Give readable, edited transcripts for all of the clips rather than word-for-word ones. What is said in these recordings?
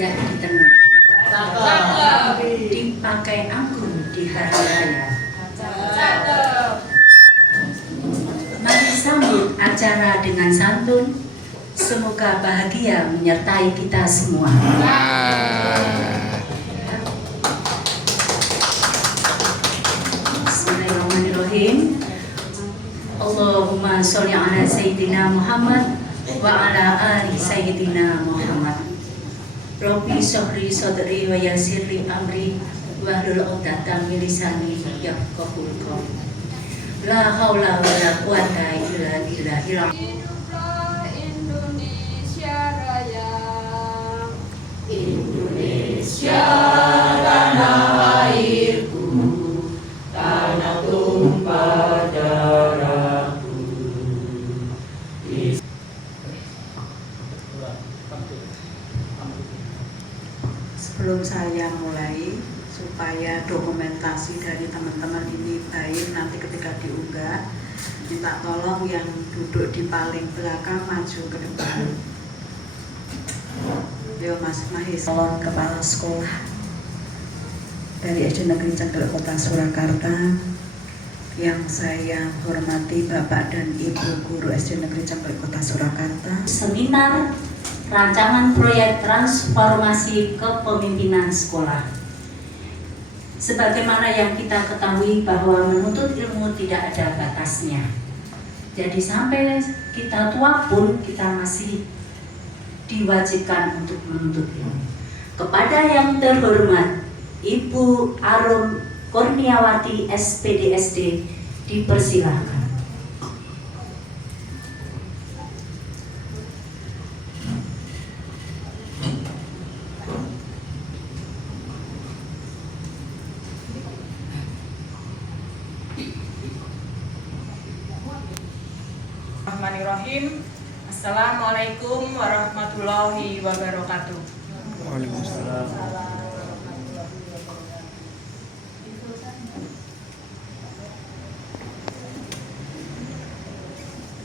tidak ditenun, dipakai anggun di hari raya. Mari sambut acara dengan santun. Semoga bahagia menyertai kita semua. Bismillahirrahmanirrahim. Allahumma sholli ala Sayyidina Muhammad wa ala ali Sayyidina Muhammad. Rabbi shrah sadri wa yassir li amri wahlul 'uqdatam min lisani yafqahu qawli. La haula wa la quwata illa billah. Indonesia tanah airku, tanah tumpah darahku. Sebelum saya mulai, supaya dokumentasi dari teman-teman ini baik nanti ketika diunggah, minta tolong yang duduk di paling belakang maju ke depan. Yo Mas Mahis, calon kepala sekolah dari SD Negeri Cengkelek Kota Surakarta, yang saya hormati Bapak dan Ibu Guru SD Negeri Cengkelek Kota Surakarta. Seminar rancangan proyek transformasi kepemimpinan sekolah. Sebagaimana yang kita ketahui bahwa menuntut ilmu tidak ada batasnya. Jadi sampai kita tua pun kita masih diwajibkan untuk menuntut ilmu. Kepada yang terhormat Ibu Arum Kurniawati SPDSD dipersilahkan. Bismillahirrahmanirrahim. Assalamualaikum warahmatullahi wabarakatuh. Waalaikumsalam.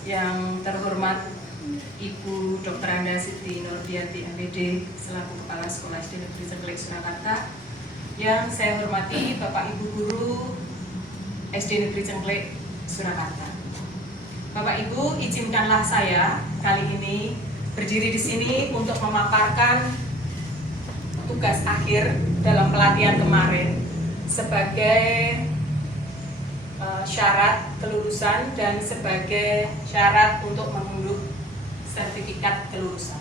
Yang terhormat Ibu Dr. Anda Siti Nurdiati MPD selaku Kepala Sekolah SD Negeri Cengkelek Surakarta. Yang saya hormati Bapak Ibu Guru SD Negeri Cengkelek Surakarta. Bapak Ibu, izinkanlah saya kali ini berdiri di sini untuk memaparkan tugas akhir dalam pelatihan kemarin sebagai syarat kelulusan dan sebagai syarat untuk mengunduh sertifikat kelulusan.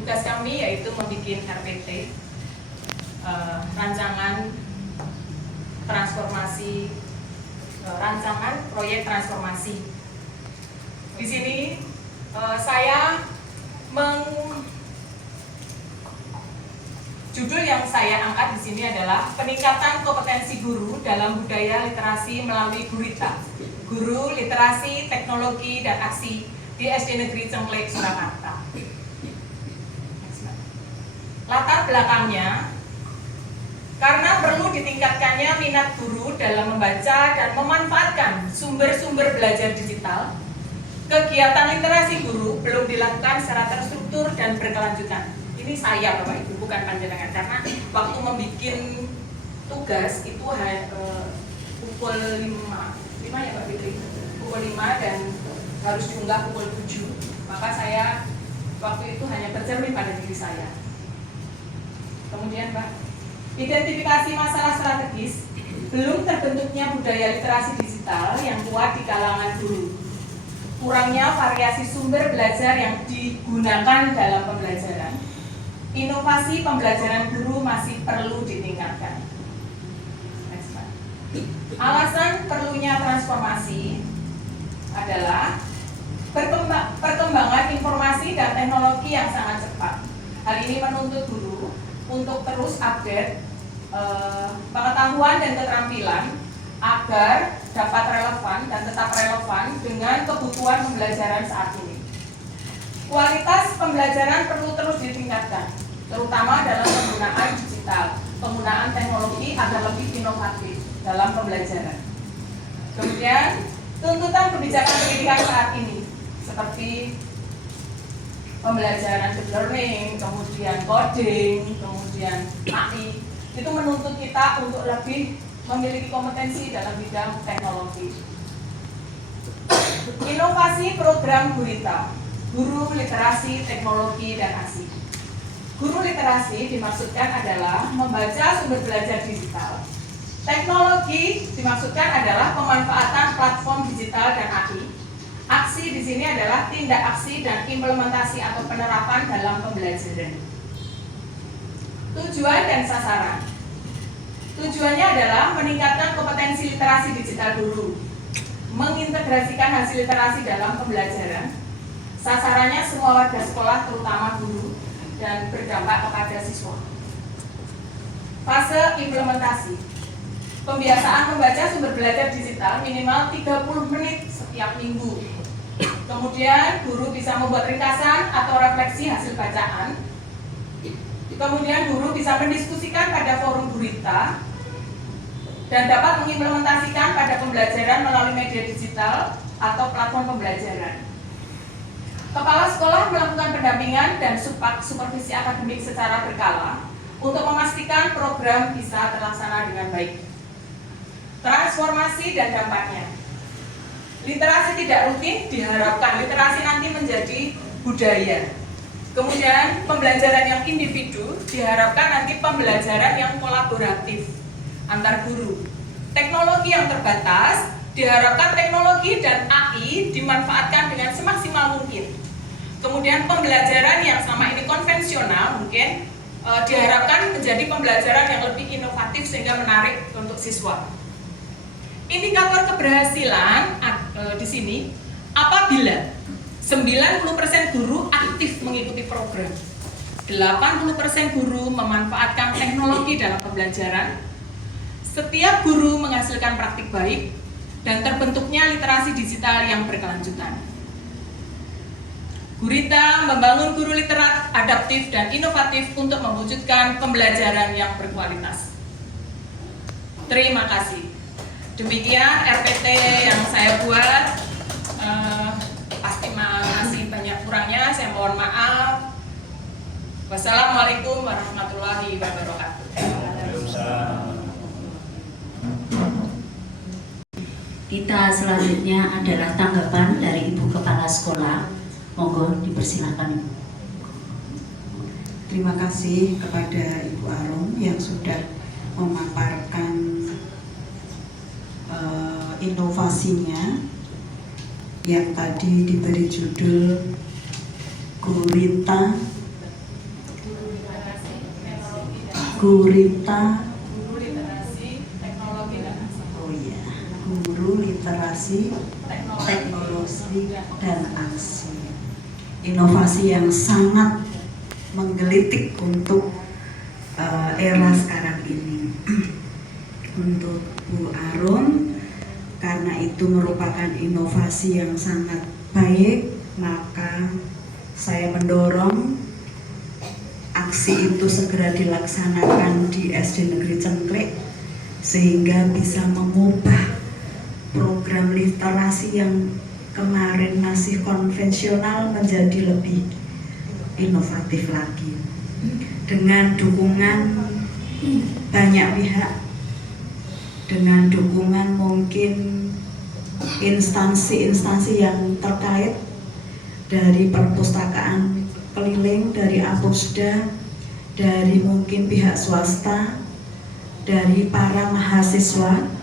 Tugas kami yaitu membuat RPT, rancangan transformasi, rancangan proyek transformasi. Di sini saya judul yang saya angkat di sini adalah peningkatan kompetensi guru dalam budaya literasi melalui gurita, guru literasi, teknologi dan aksi di SD Negeri Cengkelek Surakarta. Latar belakangnya, karena perlu ditingkatkannya minat guru dalam membaca dan memanfaatkan sumber-sumber belajar digital, kegiatan literasi guru belum dilakukan secara terstruktur dan berkelanjutan. Ini saya Bapak Ibu, bukan panjenengan, karena waktu membuat tugas itu pukul 5 ya Pak Fitri, pukul 5 dan harus diunggah pukul 7, maka saya waktu itu hanya bercermin pada diri saya. Kemudian Pak, identifikasi masalah strategis, belum terbentuknya budaya literasi digital yang kuat di kalangan guru. Kurangnya variasi sumber belajar yang digunakan dalam pembelajaran. Inovasi pembelajaran guru masih perlu ditingkatkan. Alasan perlunya transformasi adalah perkembangan informasi dan teknologi yang sangat cepat. Hal ini menuntut guru untuk terus update pengetahuan dan keterampilan agar dapat relevan dan tetap relevan dengan kebutuhan pembelajaran saat ini. Kualitas pembelajaran perlu terus ditingkatkan, terutama dalam penggunaan digital, penggunaan teknologi agar lebih inovatif dalam pembelajaran. Kemudian, tuntutan kebijakan pendidikan saat ini, seperti pembelajaran deep learning, kemudian coding, kemudian AI, itu menuntut kita untuk lebih memiliki kompetensi dalam bidang teknologi. Inovasi program Gurita, Guru Literasi Teknologi dan ASI. Guru literasi dimaksudkan adalah membaca sumber belajar digital. Teknologi dimaksudkan adalah pemanfaatan platform digital dan AI. Aksi di sini adalah tindak aksi dan implementasi atau penerapan dalam pembelajaran. Tujuan dan sasaran. Tujuannya adalah meningkatkan kompetensi literasi digital guru, mengintegrasikan hasil literasi dalam pembelajaran. Sasarannya semua warga sekolah, terutama guru, dan berdampak kepada siswa. Fase implementasi. Pembiasaan membaca sumber belajar digital minimal 30 menit setiap minggu. Kemudian guru bisa membuat ringkasan atau refleksi hasil bacaan. Kemudian guru bisa mendiskusikan pada forum Gurita dan dapat mengimplementasikan pada pembelajaran melalui media digital atau platform pembelajaran. Kepala sekolah melakukan pendampingan dan supervisi akademik secara berkala untuk memastikan program bisa terlaksana dengan baik. Transformasi dan dampaknya. Literasi tidak rutin diharapkan literasi nanti menjadi budaya. Kemudian pembelajaran yang individu diharapkan nanti pembelajaran yang kolaboratif antar guru. Teknologi yang terbatas diharapkan teknologi dan AI dimanfaatkan dengan semaksimal mungkin. Kemudian pembelajaran yang selama ini konvensional mungkin diharapkan menjadi pembelajaran yang lebih inovatif sehingga menarik untuk siswa. Indikator keberhasilan di sini apabila 90% guru aktif mengikuti program, 80% guru memanfaatkan teknologi dalam pembelajaran, setiap guru menghasilkan praktik baik, dan terbentuknya literasi digital yang berkelanjutan. Gurita membangun guru literat, adaptif, dan inovatif untuk mewujudkan pembelajaran yang berkualitas. Terima kasih. Demikian RPT yang saya buat. Pasti masih banyak kurangnya, saya mohon maaf. Wassalamualaikum warahmatullahi wabarakatuh. Kita selanjutnya adalah tanggapan dari Ibu Kepala Sekolah. Monggo dipersilakan. Terima kasih kepada Ibu Arum yang sudah memaparkan inovasinya yang tadi diberi judul Gurita Guru literasi teknologi dan ASI. Oh iya, Guru Literasi Teknologi dan ASI. Inovasi yang sangat menggelitik untuk era sekarang ini. Untuk Bu Arum, karena itu merupakan inovasi yang sangat baik, maka saya mendorong aksi itu segera dilaksanakan di SD Negeri Cengklek sehingga bisa mengubah program literasi yang kemarin masih konvensional menjadi lebih inovatif lagi dengan dukungan banyak pihak, dengan dukungan mungkin instansi-instansi yang terkait dari perpustakaan keliling, dari Apusda, dari mungkin pihak swasta, dari para mahasiswa.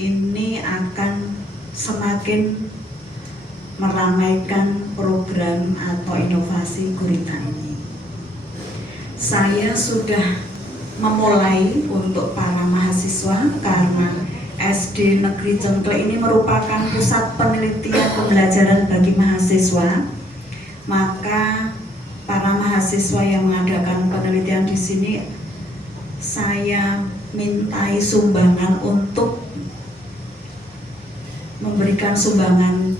Ini akan semakin meramaikan program atau inovasi Gurita ini. Saya sudah memulai untuk para mahasiswa karena SD Negeri Cengklek ini merupakan pusat penelitian pembelajaran bagi mahasiswa. Maka para mahasiswa yang mengadakan penelitian di sini saya mintai sumbangan untuk memberikan sumbangan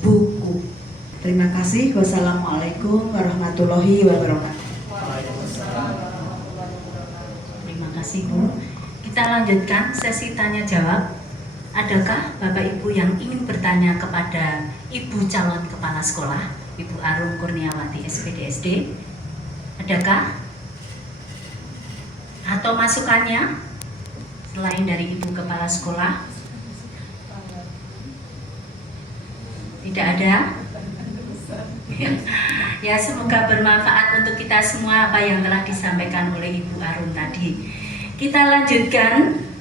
buku. Terima kasih. Wassalamualaikum warahmatullahi wabarakatuh. Terima kasih Bu. Kita lanjutkan sesi tanya jawab. Adakah Bapak Ibu yang ingin bertanya kepada Ibu calon kepala sekolah? Ibu Arum Kurniawati SPDSD. Adakah? Atau masukannya selain dari Ibu Kepala Sekolah? Tidak ada? Ya, semoga bermanfaat untuk kita semua apa yang telah disampaikan oleh Ibu Arum tadi. Kita lanjutkan.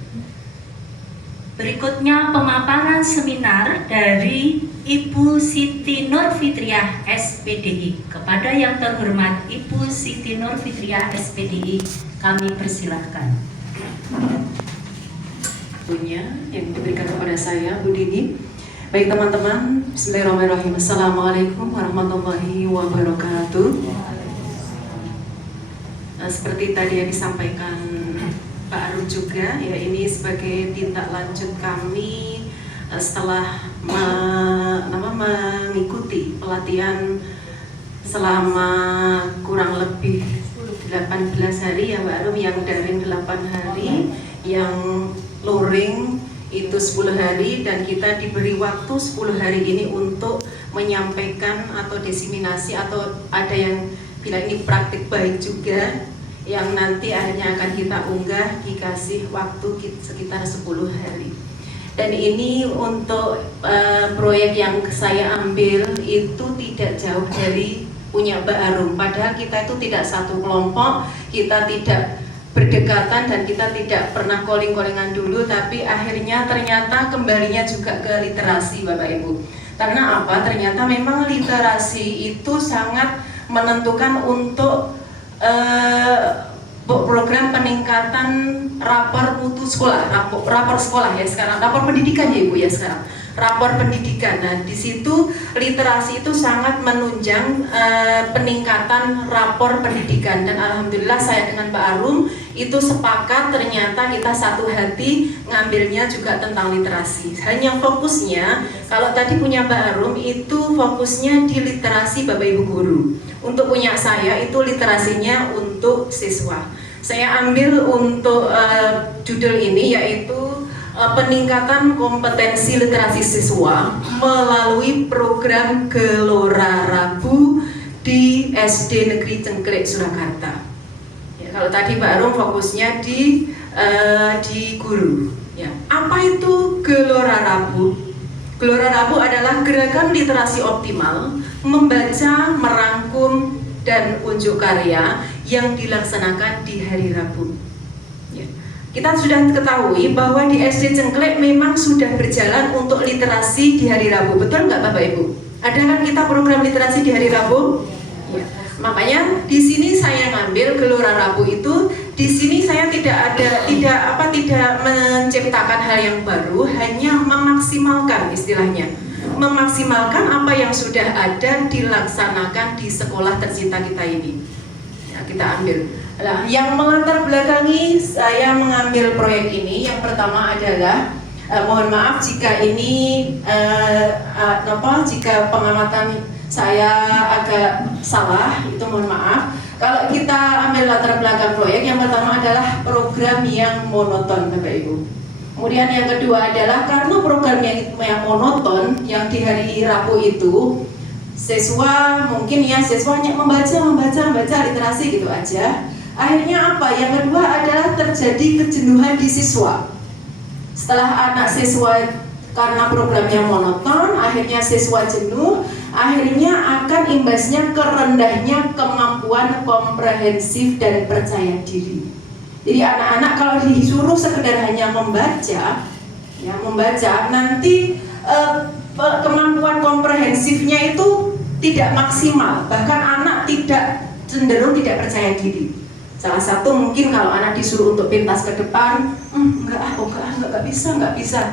Berikutnya pemaparan seminar dari Ibu Siti Nurfitriah SPDI. Kepada yang terhormat Ibu Siti Nurfitriah SPDI, kami persilahkan. Punya yang diberikan kepada saya, Bu Dini. Baik teman-teman, bismillahirrahmanirrahim. Assalamualaikum warahmatullahi wabarakatuh. Seperti tadi yang disampaikan Pak Arum juga, ya ini sebagai tindak lanjut kami setelah mengikuti pelatihan selama kurang lebih 18 hari ya Pak Arum, yang daring 8 hari, yang luring itu 10 hari, dan kita diberi waktu 10 hari ini untuk menyampaikan atau diseminasi, atau ada yang bilang ini praktik baik juga, yang nanti akhirnya akan kita unggah, dikasih waktu sekitar 10 hari. Dan ini untuk proyek yang saya ambil itu tidak jauh dari punya Mbak Arum, padahal kita itu tidak satu kelompok, kita tidak berdekatan, dan kita tidak pernah calling-callingan dulu, tapi akhirnya ternyata kembalinya juga ke literasi Bapak Ibu. Karena apa? Ternyata memang literasi itu sangat menentukan untuk program peningkatan rapor mutu sekolah, rapor sekolah ya sekarang, rapor pendidikan ya Ibu ya sekarang, rapor pendidikan. Nah di situ literasi itu sangat menunjang peningkatan rapor pendidikan, dan alhamdulillah saya dengan Mbak Arum itu sepakat, ternyata kita satu hati ngambilnya juga tentang literasi. Hanya fokusnya, kalau tadi punya Mbak Arum itu fokusnya di literasi Bapak Ibu guru. Untuk punya saya itu literasinya untuk siswa. Saya ambil untuk judul ini yaitu peningkatan kompetensi literasi siswa melalui program Gelora Rabu di SD Negeri Cengklik Surakarta. Ya, kalau tadi Mbak Arum fokusnya di guru. Ya. Apa itu Gelora Rabu? Gelora Rabu adalah gerakan literasi optimal, membaca, merangkum, dan unjuk karya yang dilaksanakan di hari Rabu. Ya. Kita sudah ketahui bahwa di SD Cengklik memang sudah berjalan untuk literasi di hari Rabu, betul nggak Bapak Ibu? Ada kan kita program literasi di hari Rabu? Ya. Makanya di sini saya ngambil Gelora Rabu itu, di sini saya tidak menciptakan hal yang baru, hanya memaksimalkan istilahnya, memaksimalkan apa yang sudah ada dilaksanakan di sekolah tercinta kita ini. Ya, kita ambil. Nah, yang melatar belakangi saya mengambil proyek ini, yang pertama adalah mohon maaf jika ini jika pengamatan saya agak salah, itu mohon maaf. Kalau kita ambil latar belakang proyek, yang pertama adalah program yang monoton Bapak Ibu. Kemudian yang kedua adalah karena program yang monoton, yang di hari Rabu itu siswa mungkin ya siswa hanya membaca literasi gitu aja. Akhirnya apa? Yang kedua adalah terjadi kejenuhan di siswa. Setelah anak siswa karena programnya monoton, akhirnya siswa jenuh, akhirnya akan imbasnya ke rendahnya kemampuan komprehensif dan percaya diri. Jadi anak-anak kalau disuruh sekedar hanya membaca, nanti kemampuan komprehensifnya itu tidak maksimal, bahkan anak cenderung tidak percaya diri. Salah satu mungkin kalau anak disuruh untuk pintas ke depan, nggak bisa.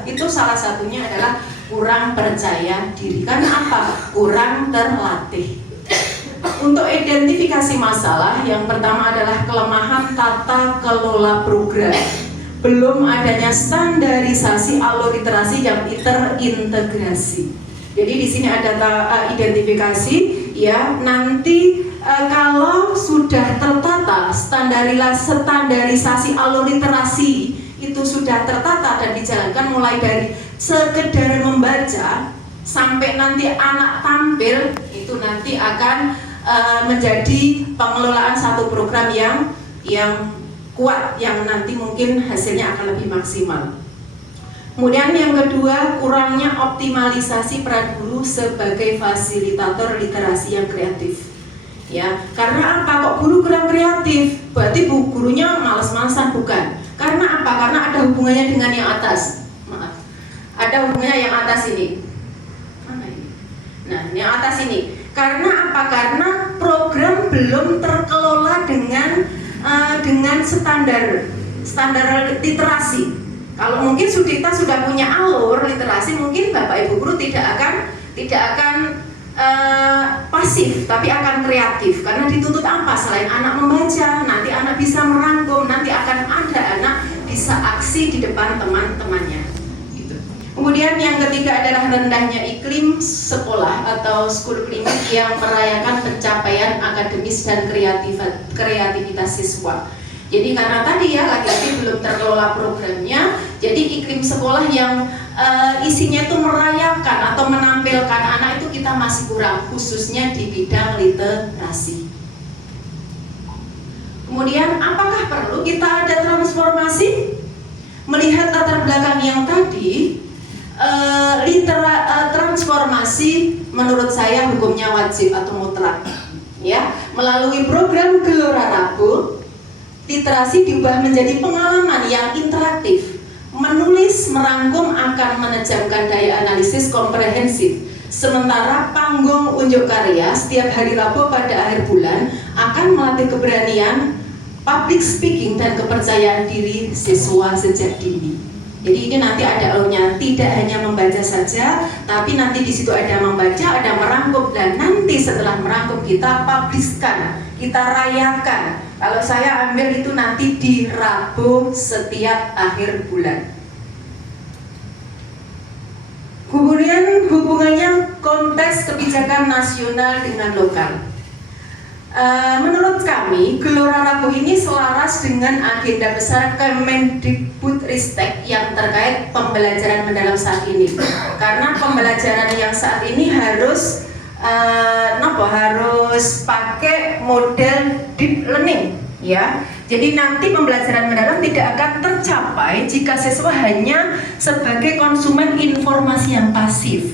Itu salah satunya adalah kurang percaya diri. Karena apa? Kurang terlatih. Untuk identifikasi masalah, yang pertama adalah kelemahan tata kelola program. Belum adanya standarisasi alur literasi yang terintegrasi. Jadi di sini ada identifikasi, ya nanti kalau sudah tertata standarisasi alur literasi itu sudah tertata dan dijalankan mulai dari sekedar membaca sampai nanti anak tampil, itu itu nanti akan menjadi pengelolaan satu program yang kuat, yang nanti mungkin hasilnya akan lebih maksimal. Kemudian yang kedua, kurangnya optimalisasi peran guru sebagai fasilitator literasi yang kreatif. Ya, karena apa kok guru kurang kreatif? Berarti gurunya malas-malasan, bukan? Karena apa? Karena ada hubungannya dengan yang atas. Maaf, ada hubungannya yang atas ini. Mana ini? Nah, yang atas ini. Karena apa? Karena program belum terkelola dengan standar literasi. Kalau mungkin kita sudah punya alur literasi, mungkin Bapak Ibu guru tidak akan pasif, tapi akan kreatif. Karena dituntut apa? Selain anak membaca, nanti anak bisa merangkum, nanti akan ada anak bisa aksi di depan teman-temannya. Gitu. Kemudian yang ketiga adalah rendahnya iklim sekolah atau school climate yang merayakan pencapaian akademis dan kreativitas siswa. Jadi karena tadi ya lagi-lagi belum terkelola programnya, jadi iklim sekolah yang isinya itu merayakan atau menampilkan anak itu kita masih kurang, khususnya di bidang literasi. Kemudian apakah perlu kita ada transformasi? Melihat latar belakang yang tadi, transformasi menurut saya hukumnya wajib atau mutlak. Ya, melalui program Gelora Rabu, literasi diubah menjadi pengalaman yang interaktif. Menulis, merangkum akan menajamkan daya analisis komprehensif. Sementara panggung unjuk karya setiap hari Rabu pada akhir bulan akan melatih keberanian public speaking dan kepercayaan diri siswa sejak dini. Jadi ini nanti ada alurnya, tidak hanya membaca saja, tapi nanti di situ ada membaca, ada merangkum, dan nanti setelah merangkum kita publiskan, kita rayakan. Kalau saya ambil itu nanti di Rabu setiap akhir bulan. Kemudian hubungannya konteks kebijakan nasional dengan lokal. Menurut kami, Gelora Rabu ini selaras dengan agenda besar Kemendikbudristek yang terkait pembelajaran mendalam saat ini. Karena pembelajaran yang saat ini harus pakai model deep learning, ya. Jadi nanti pembelajaran mendalam tidak akan tercapai jika siswa hanya sebagai konsumen informasi yang pasif.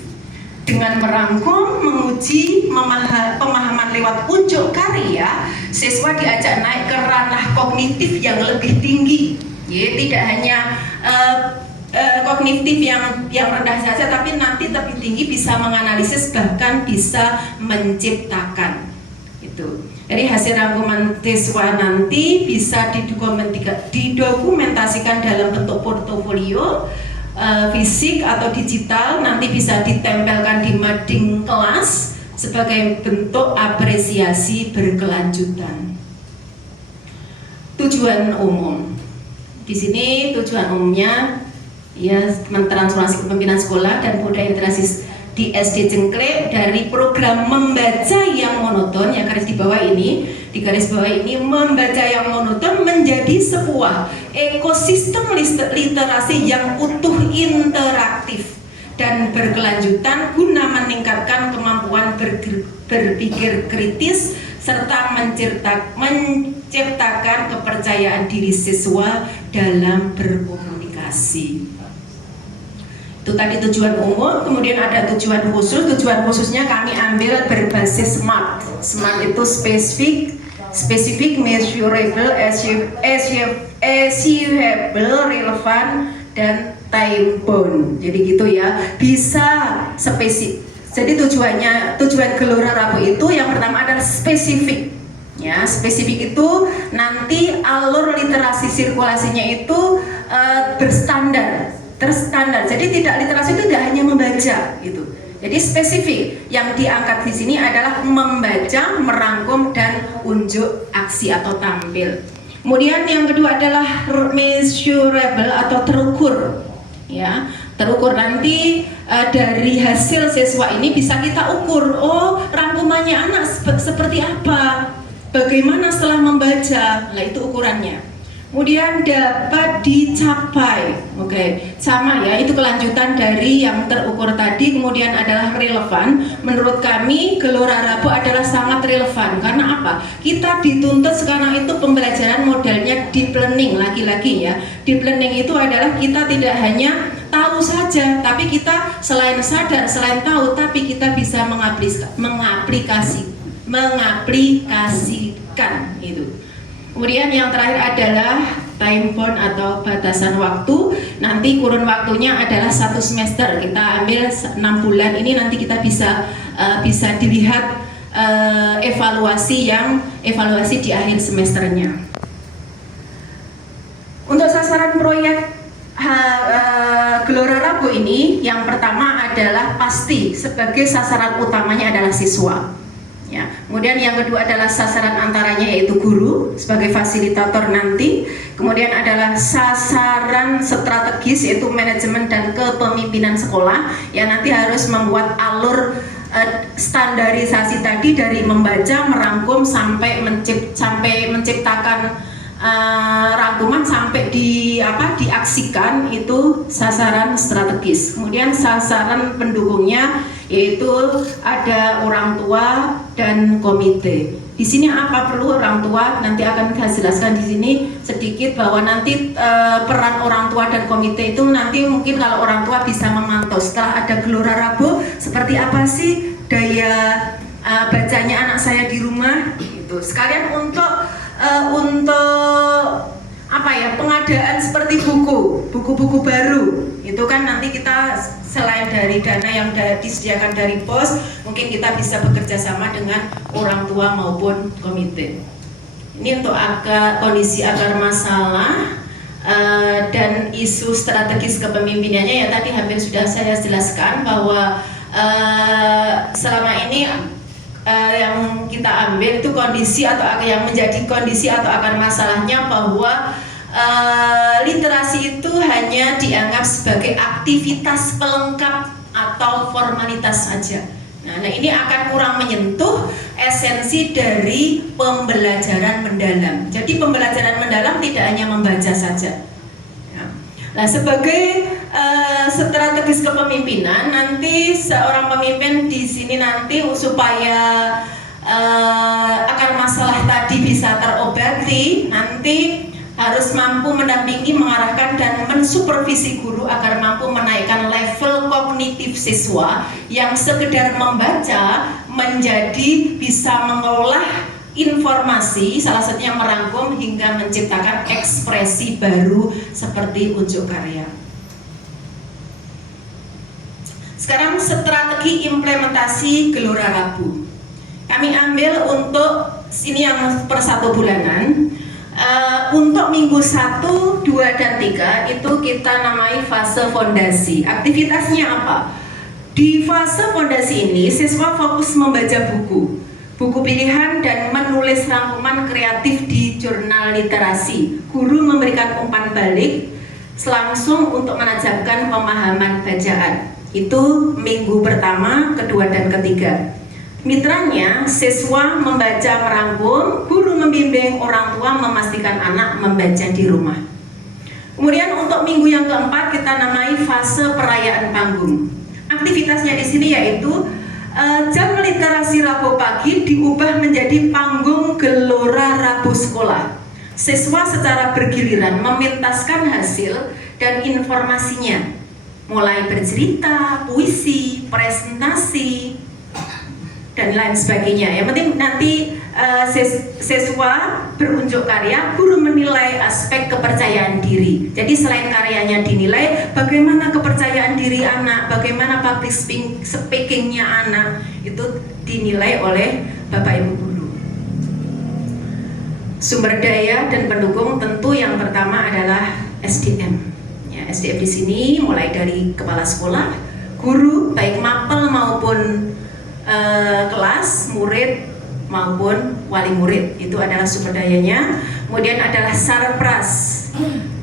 Dengan merangkum, menguji, pemahaman lewat unjuk karya, siswa diajak naik ke ranah kognitif yang lebih tinggi. Ya, tidak hanya kognitif yang rendah saja, tapi nanti lebih tinggi bisa menganalisis, bahkan bisa menciptakan. Itu. Jadi hasil rangkuman siswa nanti bisa didokumentasikan dalam bentuk portofolio, fisik atau digital, nanti bisa ditempelkan di mading kelas sebagai bentuk apresiasi berkelanjutan. Tujuan umum. Di sini tujuan umumnya ya mentransformasi kepemimpinan sekolah dan budaya literasi di SD Cengklek dari program membaca yang monoton yang garis di bawah ini, membaca yang monoton menjadi sebuah ekosistem literasi yang utuh, interaktif dan berkelanjutan guna meningkatkan kemampuan berpikir kritis serta menciptakan kepercayaan diri siswa dalam berkomunikasi. Itu tadi tujuan umum, kemudian ada tujuan khusus. Tujuan khususnya kami ambil berbasis SMART. SMART itu specific, measurable, achievable, relevant, dan time bound. Jadi gitu ya, bisa spesifik. Jadi tujuan Gelora Rabu itu yang pertama adalah spesifik. Ya, spesifik itu nanti alur literasi sirkulasinya itu terstandar. Jadi literasi itu tidak hanya membaca gitu. Jadi spesifik yang diangkat di sini adalah membaca, merangkum, dan unjuk aksi atau tampil. Kemudian yang kedua adalah measurable atau terukur. Ya, terukur nanti dari hasil siswa ini bisa kita ukur. Oh, rangkumannya anak seperti apa? Bagaimana setelah membaca? Nah, itu ukurannya. kemudian dapat dicapai. Oke, sama ya, itu kelanjutan dari yang terukur tadi. Kemudian adalah relevan. Menurut kami Gelora Rabu adalah sangat relevan. Karena apa? Kita dituntut sekarang itu pembelajaran modelnya deep learning, lagi-lagi ya. Deep learning itu adalah kita tidak hanya tahu saja, tapi kita selain sadar, selain tahu, tapi kita bisa mengaplikasikan itu. Kemudian yang terakhir adalah time bound atau batasan waktu. Nanti kurun waktunya adalah 1 semester. Kita ambil 6 bulan ini, nanti kita bisa dilihat evaluasi di akhir semesternya. Untuk sasaran proyek Gelora Rabu ini, yang pertama adalah pasti sebagai sasaran utamanya adalah siswa. Ya. Kemudian yang kedua adalah sasaran antaranya yaitu guru sebagai fasilitator nanti. Kemudian adalah sasaran strategis yaitu manajemen dan kepemimpinan sekolah yang nanti harus membuat alur standarisasi tadi dari membaca, merangkum sampai menciptakan rangkuman sampai diaksikan, itu sasaran strategis. Kemudian sasaran pendukungnya yaitu ada orang tua dan komite. Di sini apa perlu orang tua, nanti akan saya jelaskan di sini sedikit bahwa nanti peran orang tua dan komite itu nanti mungkin kalau orang tua bisa memantau setelah ada Gelora Rabu seperti apa sih daya bacanya anak saya di rumah gitu. Sekalian untuk pengadaan seperti buku-buku baru itu kan nanti kita selain dari dana yang disediakan dari pos, mungkin kita bisa bekerja sama dengan orang tua maupun komite. Ini untuk kondisi akar masalah dan isu strategis kepemimpinannya ya tadi hampir sudah saya jelaskan bahwa selama ini yang kita ambil itu kondisi atau yang menjadi kondisi atau akar masalahnya bahwa literasi itu hanya dianggap sebagai aktivitas pelengkap atau formalitas saja. Nah, ini akan kurang menyentuh esensi dari pembelajaran mendalam. Jadi pembelajaran mendalam tidak hanya membaca saja. Nah, sebagai strategis kepemimpinan, nanti seorang pemimpin di sini nanti supaya akar masalah tadi bisa terobati, nanti harus mampu mendampingi, mengarahkan dan mensupervisi guru agar mampu menaikkan level kognitif siswa yang sekedar membaca menjadi bisa mengolah informasi, salah satunya merangkum hingga menciptakan ekspresi baru seperti unjuk karya. Sekarang strategi implementasi Gelora Rabu. Kami ambil untuk ini yang per 1 bulanan. Untuk minggu 1, 2, dan 3 itu kita namai fase fondasi. Aktivitasnya apa? Di fase fondasi ini siswa fokus membaca buku pilihan dan menulis rangkuman kreatif di jurnal literasi. Guru memberikan umpan balik langsung untuk menajamkan pemahaman bacaan. Itu minggu pertama, kedua, dan ketiga. Mitranya, siswa membaca merangkum, guru membimbing, orang tua memastikan anak membaca di rumah. Kemudian untuk minggu yang keempat kita namai fase perayaan panggung. Aktivitasnya di sini yaitu jam literasi Rabu pagi diubah menjadi panggung Gelora Rabu sekolah. Siswa secara bergiliran mementaskan hasil dan informasinya, mulai bercerita, puisi, presentasi, dan lain sebagainya. Yang penting nanti siswa berunjuk karya, guru menilai aspek kepercayaan diri. Jadi selain karyanya dinilai, bagaimana kepercayaan diri anak, bagaimana public speakingnya anak, itu dinilai oleh Bapak Ibu guru. Sumber daya dan pendukung tentu yang pertama adalah SDM. Ya, SDM di sini mulai dari kepala sekolah, guru, baik mapel maupun kelas, murid maupun wali murid, itu adalah sumber dayanya. Kemudian adalah sarpras,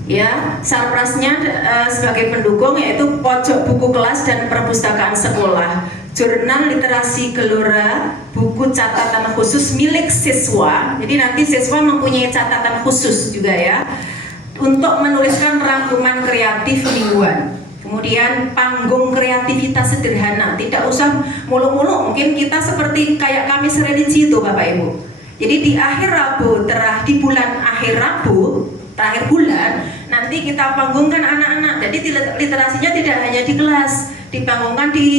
ya, sarprasnya sebagai pendukung yaitu pojok buku kelas dan perpustakaan sekolah, jurnal literasi Gelora, buku catatan khusus milik siswa. Jadi nanti siswa mempunyai catatan khusus juga ya. untuk menuliskan rangkuman kreatif mingguan. Kemudian panggung kreativitas sederhana, tidak usah mulu-mulu. Mungkin kita seperti kayak Kamis Religi itu Bapak Ibu. Jadi di akhir Rabu, di bulan akhir Rabu, terakhir bulan, nanti kita panggungkan anak-anak. Jadi literasinya tidak hanya di kelas, dipanggungkan di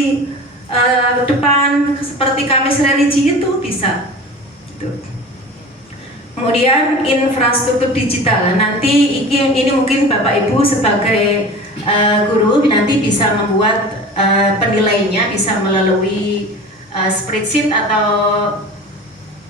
depan seperti Kamis Religi itu bisa. Gitu. Kemudian infrastruktur digital. Nanti ini mungkin Bapak Ibu sebagai guru nanti bisa membuat penilainya bisa melalui spreadsheet atau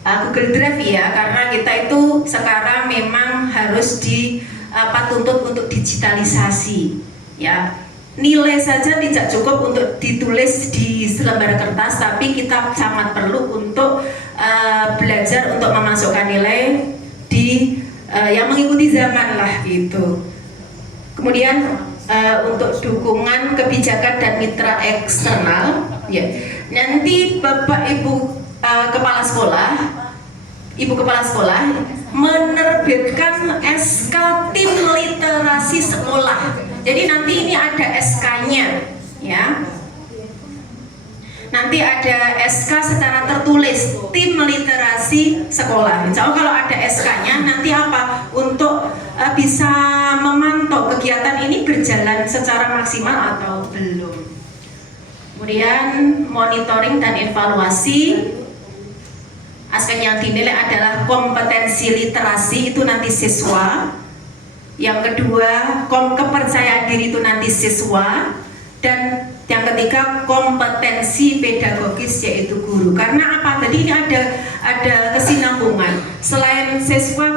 Google Drive ya, karena kita itu sekarang memang harus dituntut untuk digitalisasi ya. Nilai saja tidak cukup untuk ditulis di selembar kertas, tapi kita sangat perlu untuk belajar untuk memasukkan nilai di yang mengikuti zaman lah gitu. Kemudian untuk dukungan kebijakan dan mitra eksternal ya. Nanti Bapak Ibu kepala sekolah, Ibu kepala sekolah menerbitkan SK tim literasi sekolah. Jadi nanti ini ada SK-nya ya. Nanti ada SK secara tertulis tim literasi sekolah. Insya Allah kalau ada SK-nya nanti apa? Untuk bisa memantau kegiatan ini berjalan secara maksimal atau belum. Kemudian monitoring dan evaluasi. Aspek yang dinilai adalah kompetensi literasi itu nanti siswa. Yang kedua, kepercayaan diri itu nanti siswa. Dan yang ketiga, kompetensi pedagogis yaitu guru. Karena apa? Tadi ini ada kesinambungan. Selain siswa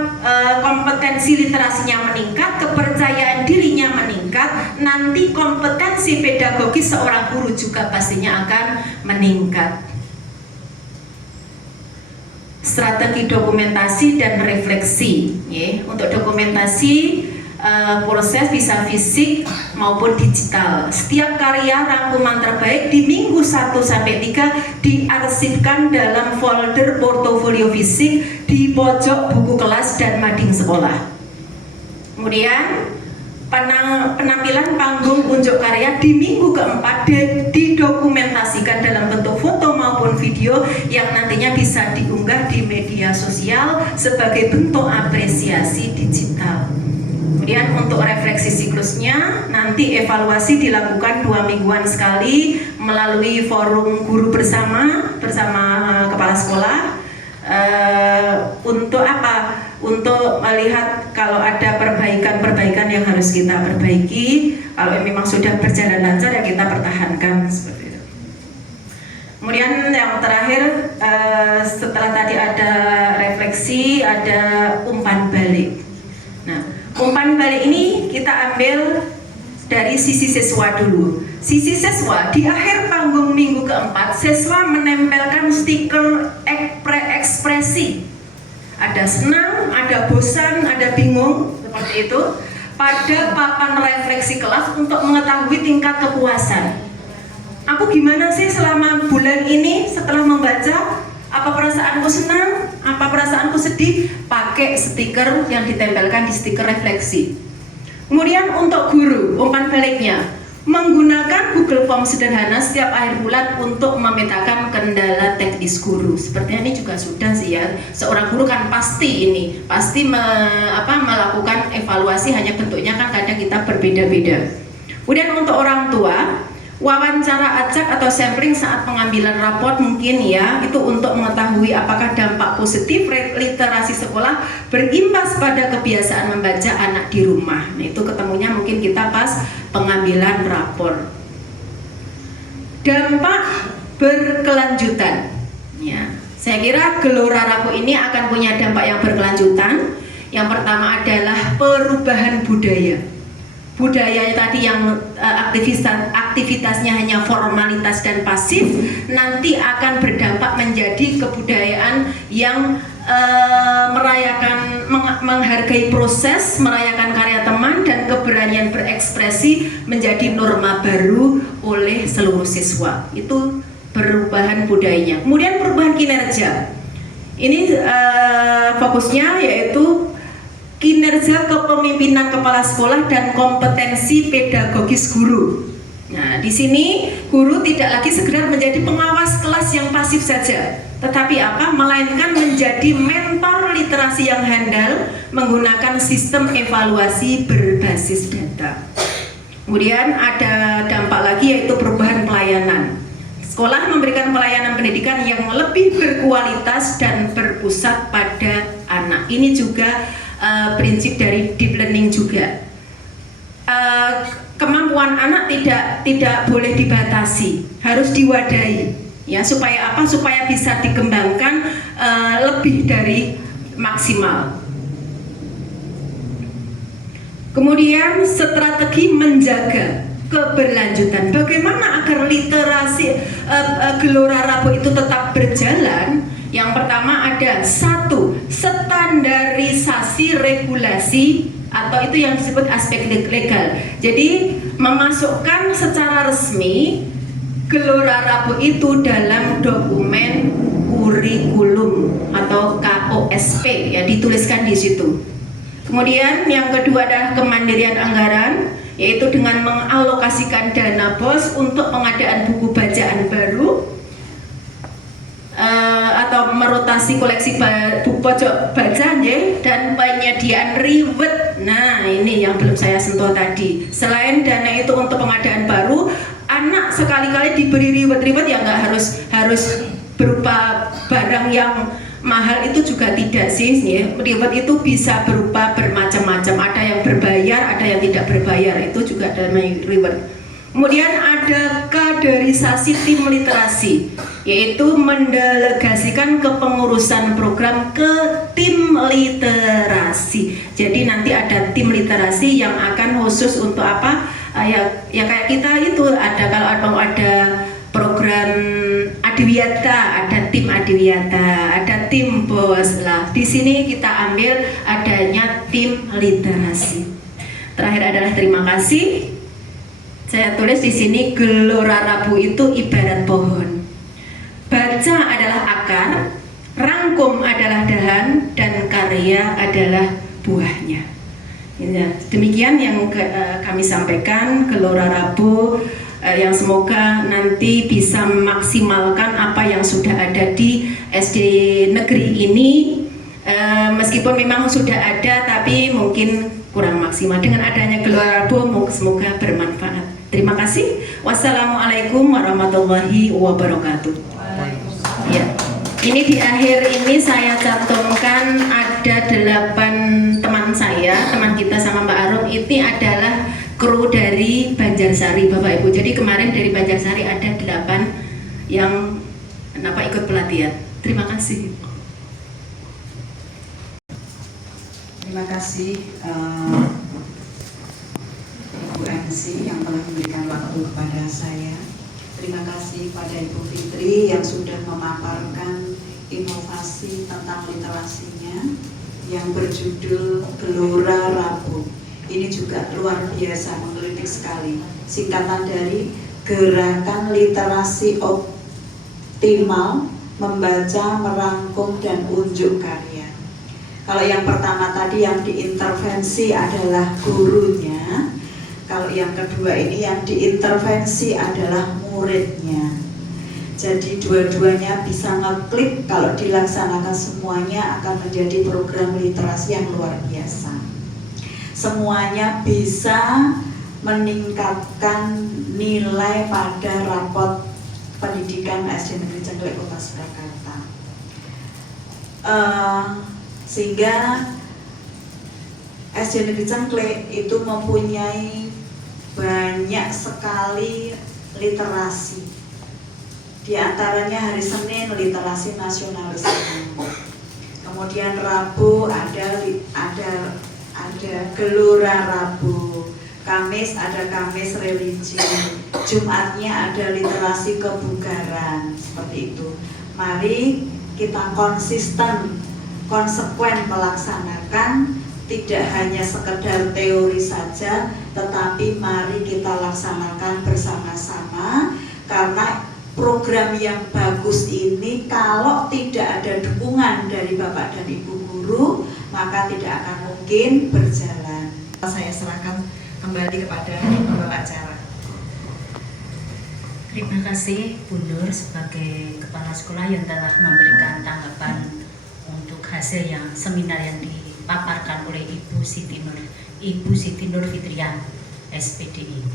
kompetensi literasinya meningkat, kepercayaan dirinya meningkat, nanti kompetensi pedagogis seorang guru juga pastinya akan meningkat. Strategi dokumentasi dan refleksi ya. Untuk dokumentasi proses bisa fisik maupun digital. Setiap karya rangkuman terbaik di minggu 1-3 diarsipkan dalam folder portofolio fisik di pojok buku kelas dan mading sekolah. Kemudian penampilan panggung unjuk karya di minggu keempat didokumentasikan dalam bentuk foto maupun video yang nantinya bisa diunggah di media sosial sebagai bentuk apresiasi digital. Kemudian untuk refleksi siklusnya nanti evaluasi dilakukan 2 mingguan sekali melalui forum guru bersama kepala sekolah. Untuk apa? Untuk melihat kalau ada perbaikan yang harus kita perbaiki. Kalau memang sudah berjalan lancar ya kita pertahankan seperti itu. Kemudian yang terakhir setelah tadi ada refleksi, ada umpan balik. Nah, umpan balik ini kita ambil dari sisi siswa dulu. Sisi siswa di akhir panggung minggu keempat, siswa menempelkan stiker ekspresi. Ada senang, ada bosan, ada bingung, seperti itu pada papan refleksi kelas untuk mengetahui tingkat kepuasan. Aku gimana sih selama bulan ini setelah membaca? Apa perasaanku senang? Apa perasaanku sedih? Pakai stiker yang ditempelkan di stiker refleksi. Kemudian untuk guru, umpan baliknya menggunakan Google Form sederhana setiap akhir bulan untuk memetakan kendala teknis guru. Sepertinya ini juga sudah sih ya. Seorang guru kan pasti melakukan evaluasi, hanya bentuknya kan kadang kita berbeda-beda. Kemudian untuk orang tua, wawancara acak atau sampling saat pengambilan raport mungkin ya, itu untuk mengetahui apakah dampak positif literasi sekolah berimbas pada kebiasaan membaca anak di rumah. Nah, itu ketemunya mungkin kita pas pengambilan rapor. Dampak berkelanjutan ya. Saya kira Gelora Rabu ini akan punya dampak yang berkelanjutan. Yang pertama adalah perubahan budaya. Budaya tadi yang aktivitasnya hanya formalitas dan pasif nanti akan berdampak menjadi kebudayaan yang menghargai proses, merayakan karya teman dan keberanian berekspresi menjadi norma baru oleh seluruh siswa. Itu perubahan budayanya. Kemudian perubahan kinerja. Ini fokusnya yaitu kinerja kepemimpinan kepala sekolah dan kompetensi pedagogis guru. Nah, di sini guru tidak lagi sekedar menjadi pengawas kelas yang pasif saja, tetapi melainkan menjadi mentor literasi yang handal menggunakan sistem evaluasi berbasis data. Kemudian ada dampak lagi, yaitu perubahan pelayanan. Sekolah memberikan pelayanan pendidikan yang lebih berkualitas dan berpusat pada anak. Ini juga prinsip dari deep learning juga. Kemampuan anak tidak boleh dibatasi, harus diwadahi, ya, supaya supaya bisa dikembangkan lebih dari maksimal. Kemudian strategi menjaga keberlanjutan. Bagaimana agar literasi Gelora Rabu itu tetap berjalan? Yang pertama ada 1, standarisasi regulasi, atau itu yang disebut aspek legal. Jadi memasukkan secara resmi Gelora Rabu itu dalam dokumen kurikulum atau KOSP, ya, dituliskan di situ. Kemudian yang kedua adalah kemandirian anggaran, yaitu dengan mengalokasikan dana BOS untuk pengadaan buku bacaan baru atau merotasi koleksi buku pojok baca, ya, dan penyediaan reward. Nah, ini yang belum saya sentuh tadi. Selain dana itu untuk pengadaan baru, anak sekali-kali diberi reward ya, nggak harus berupa barang yang mahal, itu juga tidak sih, ya. Reward itu bisa berupa bermacam-macam, ada yang berbayar, ada yang tidak berbayar, itu juga ada reward. Kemudian ada kaderisasi tim literasi, yaitu mendelegasikan kepengurusan program ke tim literasi. Jadi nanti ada tim literasi yang akan khusus untuk ya kayak kita itu ada, kalau mau ada program Adiwiyata, ada tim Adiwiyata, ada tim BOS lah. Di sini kita ambil adanya tim literasi. Terakhir adalah terima kasih. Saya tulis di sini, Gelora Rabu itu ibarat pohon. Baca adalah akar, rangkum adalah dahan, dan karya adalah buahnya. Ya, demikian yang kami sampaikan, Gelora Rabu yang semoga nanti bisa memaksimalkan apa yang sudah ada di SD negeri ini. Meskipun memang sudah ada, tapi mungkin kurang maksimal. Dengan adanya Gelora Rabu, semoga bermanfaat. Terima kasih. Wassalamualaikum warahmatullahi wabarakatuh. Ya, ini di akhir ini saya cantumkan ada 8 teman saya, teman kita sama Mbak Arum. Ini adalah kru dari Banjarsari, Bapak Ibu. Jadi kemarin dari Banjarsari ada 8 yang ikut pelatihan. Terima kasih. Terima kasih Ibu MC yang telah memberikan waktu kepada saya. Terima kasih pada Ibu Fitri yang sudah memaparkan inovasi tentang literasinya yang berjudul Gelora Rabu. Ini juga luar biasa, menggelitik sekali. Singkatan dari Gerakan Literasi Optimal, Membaca, Merangkum, dan Unjuk Karya. Kalau yang pertama tadi yang diintervensi adalah gurunya, kalau yang kedua ini yang diintervensi adalah muridnya. Jadi dua-duanya bisa ngeklik, kalau dilaksanakan semuanya akan menjadi program literasi yang luar biasa. Semuanya bisa meningkatkan nilai pada rapot pendidikan SD Negeri Cengklek Kota Surakarta. Sehingga SD Negeri Cengklek itu mempunyai banyak sekali literasi. Di antaranya hari Senin literasi nasionalisme. Kemudian Rabu ada Gelora Rabu. Kamis ada Kamis religi. Jumatnya ada literasi kebugaran. Seperti itu. Mari kita konsisten, konsekuen melaksanakan, tidak hanya sekedar teori saja, tetapi mari kita laksanakan bersama-sama, karena program yang bagus ini kalau tidak ada dukungan dari Bapak dan Ibu guru, maka tidak akan mungkin berjalan. Saya serahkan kembali kepada pembawa acara. Terima kasih Bu Nur sebagai kepala sekolah yang telah memberikan tanggapan untuk hasil seminar yang dipaparkan oleh Ibu Siti Nur Fitriah, SPDI.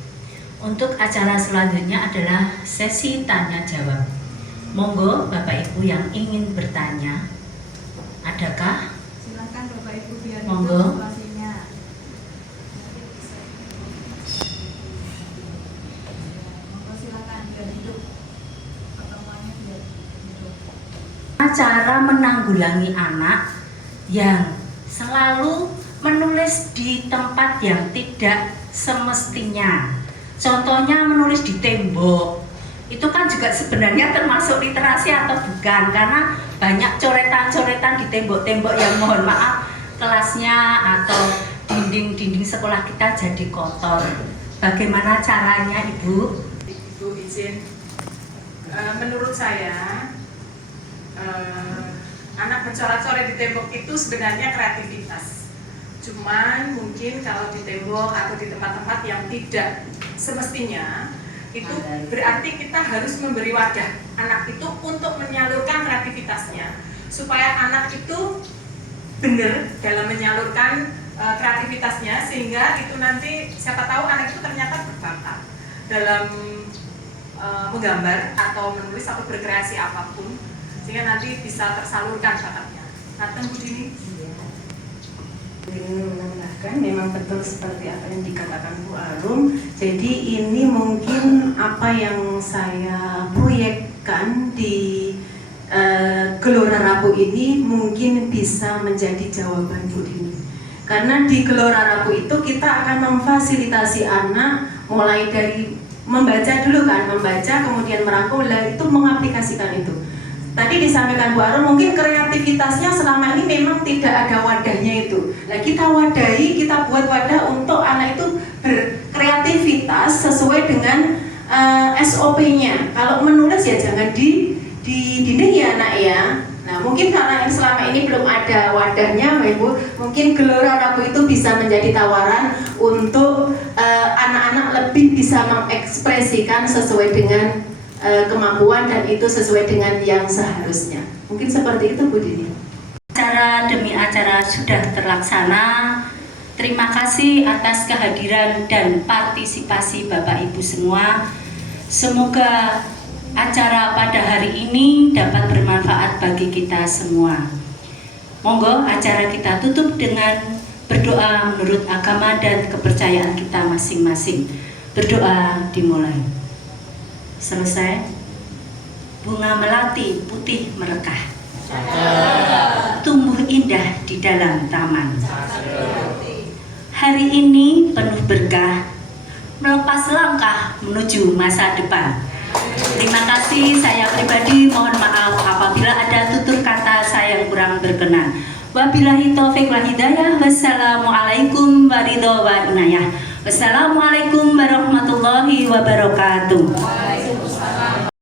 Untuk acara selanjutnya adalah sesi tanya jawab. Monggo Bapak Ibu yang ingin bertanya, adakah? Silakan Bapak Ibu biar Monggo. hidup situasinya. Monggo silakan biar hidup. Pertemuannya biar hidup. Cara menanggulangi anak yang selalu menulis di tempat yang tidak semestinya. Contohnya menulis di tembok. Itu kan juga sebenarnya termasuk literasi atau bukan? Karena banyak coretan-coretan di tembok-tembok yang mohon maaf kelasnya atau dinding-dinding sekolah kita jadi kotor. Bagaimana caranya Ibu? Ibu izin, menurut saya anak mencoret-coret di tembok itu sebenarnya kreativitas. Cuman mungkin kalau di tembok atau di tempat-tempat yang tidak semestinya, itu berarti kita harus memberi wadah anak itu untuk menyalurkan kreativitasnya, supaya anak itu benar dalam menyalurkan kreativitasnya, sehingga itu nanti siapa tahu anak itu ternyata berbakat dalam menggambar atau menulis atau berkreasi apapun, sehingga nanti bisa tersalurkan bakatnya. Nah, Bu Dini. Ingin menambahkan, memang betul seperti apa yang dikatakan Bu Arum. Jadi ini mungkin apa yang saya proyekkan di Gelora Rabu ini mungkin bisa menjadi jawaban Bu Dini. Karena di Gelora Rabu itu kita akan memfasilitasi anak mulai dari membaca dulu kan, membaca kemudian merangkum, lalu itu mengaplikasikan itu. Tadi disampaikan Bu Arum, mungkin kreativitasnya selama ini memang tidak ada wadahnya itu. Nah, kita wadahi, kita buat wadah untuk anak itu berkreativitas sesuai dengan SOP-nya. Kalau menulis ya jangan di dinding ya anak ya. Nah, mungkin karena yang selama ini belum ada wadahnya, Ibu, mungkin Gelora Rabu itu bisa menjadi tawaran untuk anak-anak lebih bisa mengekspresikan sesuai dengan kemampuan dan itu sesuai dengan yang seharusnya. Mungkin seperti itu Bu Dini. Acara demi acara sudah terlaksana. Terima kasih atas kehadiran dan partisipasi Bapak Ibu semua. Semoga acara pada hari ini dapat bermanfaat bagi kita semua. Monggo acara kita tutup dengan berdoa menurut agama dan kepercayaan kita masing-masing. Berdoa dimulai. Selesai. Bunga melati putih merekah, tumbuh indah di dalam taman. Hari ini penuh berkah, melepas langkah menuju masa depan. Terima kasih, saya pribadi mohon maaf apabila ada tutur kata saya yang kurang berkenan. Wabillahi taufiq wal hidayah. Wassalamualaikum warahmatullahi wabarakatuh. Wassalamualaikum warahmatullahi wabarakatuh.